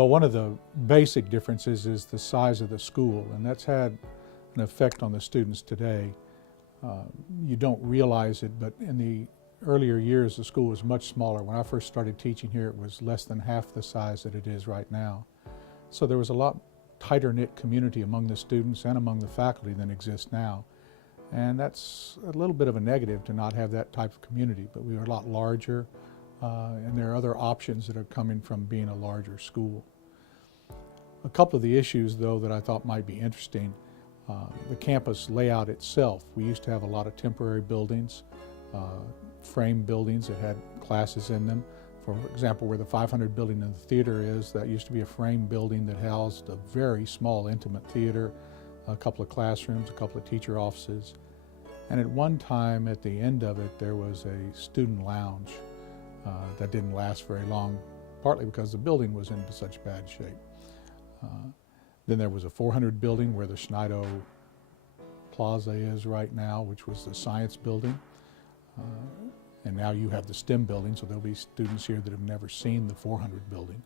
Well, one of the basic differences is the size of the school, and that's had an effect on the students today. You don't realize it, but in the earlier years, the school was much smaller. When I first started teaching here, it was less than half the size that it is right now. So there was a lot tighter-knit community among the students and among the faculty than exists now. And that's a little bit of a negative to not have that type of community, but we were a lot larger, and there are other options that are coming from being a larger school. A couple of the issues, though, that I thought might be interesting, the campus layout itself. We used to have a lot of temporary buildings, frame buildings that had classes in them. For example, where the 500 building in the theater is, that used to be a frame building that housed a very small, intimate theater, a couple of classrooms, a couple of teacher offices. And at one time, at the end of it, there was a student lounge that didn't last very long, partly because the building was in such bad shape. Then there was a 400 building where the Schneido Plaza is right now, which was the science building. And now you have the STEM building, so there'll be students here that have never seen the 400 building.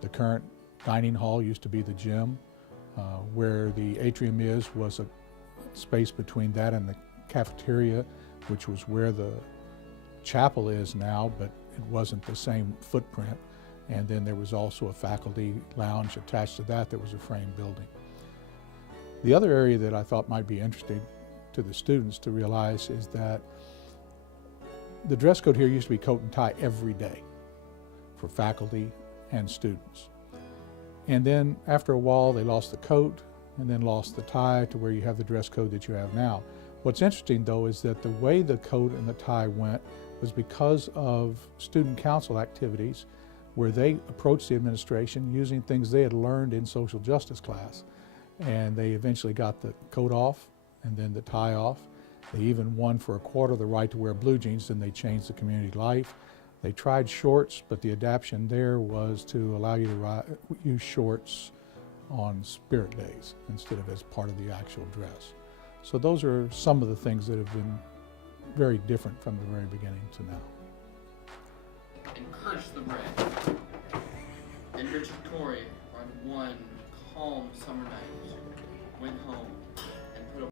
The current dining hall used to be the gym. Where the atrium was a space between that and the cafeteria, which was where the chapel is now, but it wasn't the same footprint. And then there was also a faculty lounge attached to that was a frame building. The other area that I thought might be interesting to the students to realize is that the dress code here used to be coat and tie every day for faculty and students. And then after a while they lost the coat and then lost the tie to where you have the dress code that you have now. What's interesting though is that the way the coat and the tie went was because of student council activities where they approached the administration using things they had learned in social justice class. And they eventually got the coat off and then the tie off. They even won for a quarter the right to wear blue jeans, then they changed the community life. They tried shorts, but the adaptation there was to allow you to use shorts on spirit days instead of as part of the actual dress. So those are some of the things that have been very different from the very beginning to now. And curse the bread. And Richard Torrey, on one calm summer night, went home